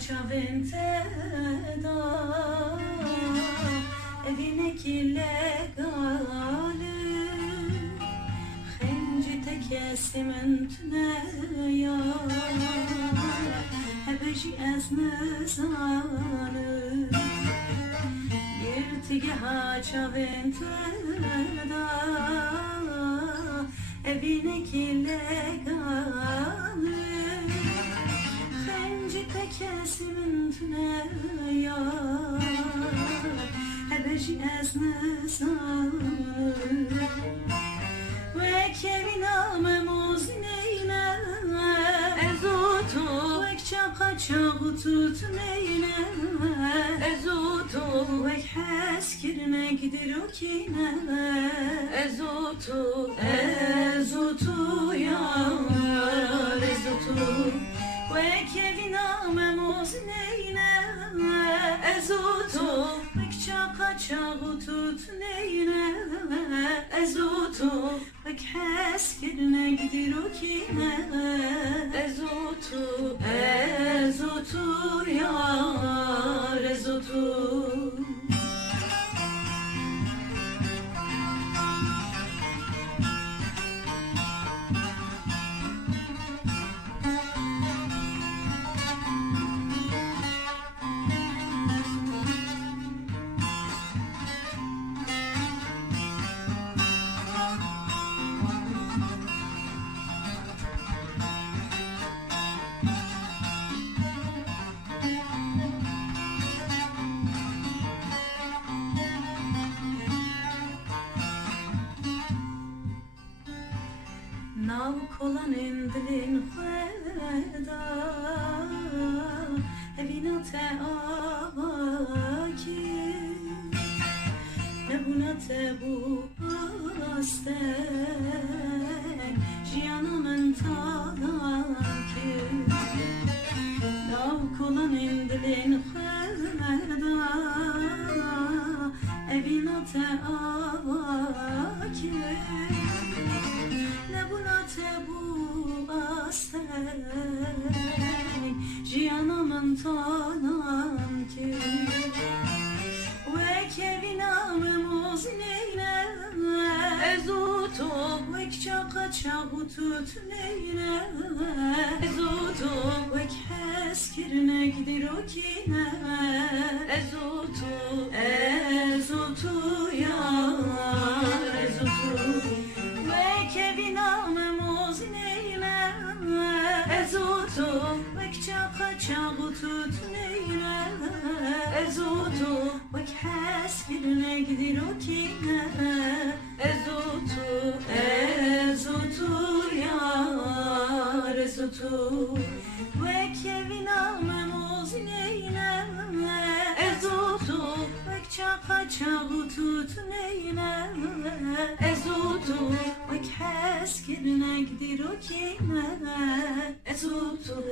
Ciavente da evine ki legale Hencite kesimintne ya Hebeci ez nizanı Yirtige ha ciavente da evine ki legale Kesimin tüne ya Hebeci ez nizanı Ve keviname muzineyne Ezutu Ve çaka çağı tutneyne Ezutu Ve heskirine gidir o kine Ezutu Ezutu ya Ezutu Ve keviname muzineyne Ezutu Çaka çağı tutneyne Ezutu Ve heskirine gidir o kine Ezutu Ezutu ya Ezutu Nav kolan endilin xweda Evina te avaki Nebuna te bu astek Jiyana men talaki Nav kolan endilin xweda Evina te avaki bu astek Jiyanamın tanan ki Ve keviname muzineyne Ezutu Ve çaka çağı tutneyne Ezutu Ve heskirine gidir o kine Ezutu Ezutu ya Ezutu Ve keviname muzineyne Ezutu Ve çaka çağı tutneyne Ezutu Ve heskirine gidir o kine Ezutu Ezutu ya Ezutu Ve keviname muzineyne Ezutu Ve çaka çağı tutneyne Ezutu Ve heskirine gidir o kine Ezutu